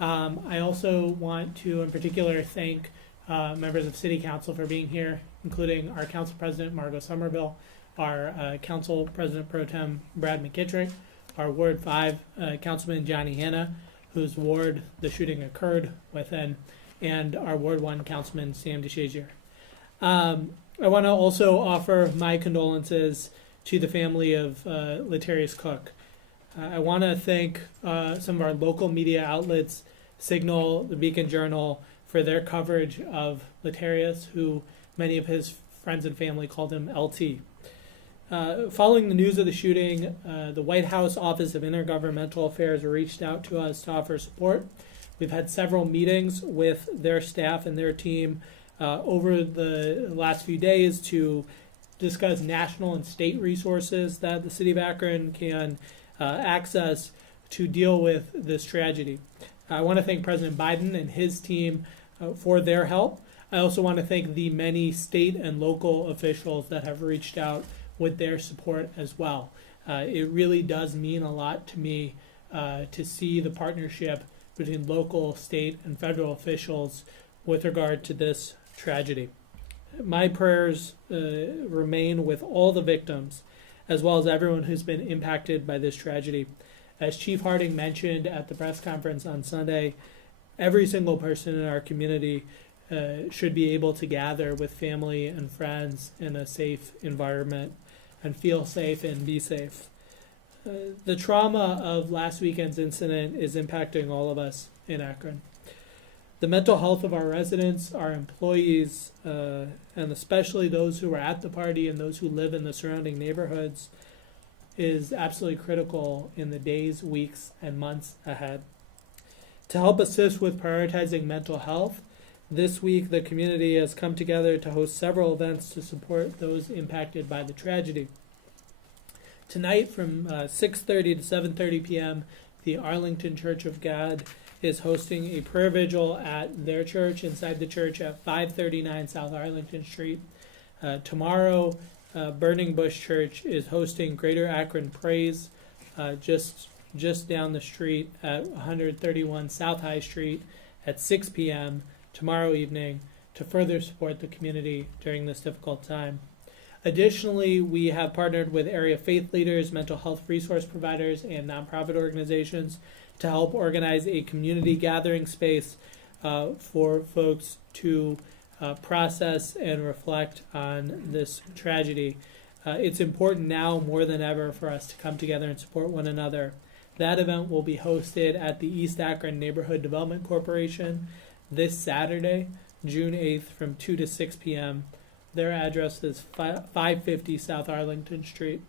I also want to, in particular, thank members of City Council for being here, including our Council President, Margot Somerville, our Council President Pro Tem, Brad McKittrick, our Ward 5 Councilman, Johnny Hanna, whose ward the shooting occurred within, and our Ward 1 Councilman, Sam DeShazier. I want to also offer my condolences to the family of Latarius Cook. I want to thank some of our local media outlets, Signal, the Beacon Journal, for their coverage of Latarius, who many of his friends and family called him LT. Following the news of the shooting, the White House Office of Intergovernmental Affairs reached out to us to offer support. We've had several meetings with their staff and their team over the last few days to discuss national and state resources that the city of Akron can access to deal with this tragedy. I want to thank President Biden and his team for their help. I also want to thank the many state and local officials that have reached out with their support as well. It really does mean a lot to me to see the partnership between local, state, and federal officials with regard to this tragedy. My prayers remain with all the victims, as well as everyone who's been impacted by this tragedy. As Chief Harding mentioned at the press conference on Sunday, every single person in our community should be able to gather with family and friends in a safe environment and feel safe and be safe. The trauma of last weekend's incident is impacting all of us in Akron. The mental health of our residents, our employees, and especially those who are at the party and those who live in the surrounding neighborhoods is absolutely critical in the days, weeks, and months ahead. To help assist with prioritizing mental health, this week the community has come together to host several events to support those impacted by the tragedy. Tonight from 6:30 to 7:30 p.m., the Arlington Church of God is hosting a prayer vigil at their church, inside the church at 539 South Arlington Street. Tomorrow, Burning Bush Church is hosting Greater Akron Praise just down the street at 131 South High Street at 6 p.m. tomorrow evening to further support the community during this difficult time. Additionally, we have partnered with area faith leaders, mental health resource providers, and nonprofit organizations to help organize a community gathering space for folks to process and reflect on this tragedy. It's important now more than ever for us to come together and support one another. That event will be hosted at the East Akron Neighborhood Development Corporation this Saturday, June 8th from 2 to 6 p.m. Their address is 550 South Arlington Street.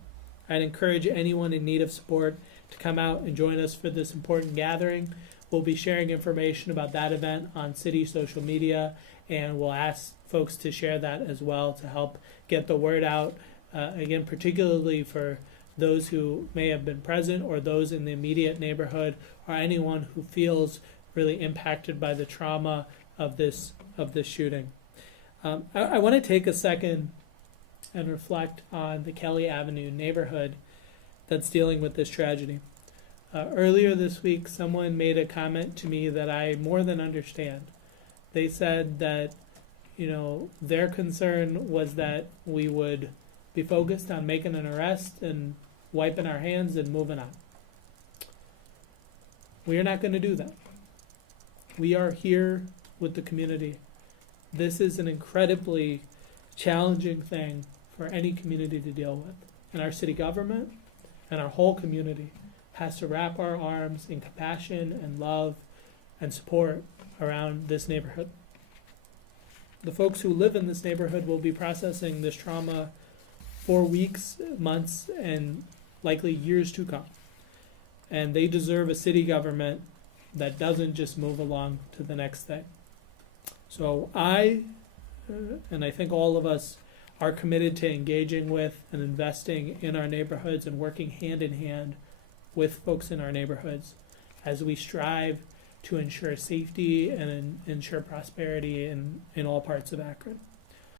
I'd encourage anyone in need of support to come out and join us for this important gathering. We'll be sharing information about that event on city social media, and we'll ask folks to share that as well to help get the word out, again, particularly for those who may have been present or those in the immediate neighborhood or anyone who feels really impacted by the trauma of this shooting. I want to take a second and reflect on the Kelly Avenue neighborhood that's dealing with this tragedy. Earlier this week, someone made a comment to me that I more than understand. They said that, their concern was that we would be focused on making an arrest and wiping our hands and moving on. We are not going to do that. We are here with the community. This is an incredibly challenging thing for any community to deal with. And our city government and our whole community has to wrap our arms in compassion and love and support around this neighborhood. The folks who live in this neighborhood will be processing this trauma for weeks, months, and likely years to come. And they deserve a city government that doesn't just move along to the next thing. So and I think all of us, are committed to engaging with and investing in our neighborhoods and working hand in hand with folks in our neighborhoods as we strive to ensure safety and ensure prosperity in all parts of Akron.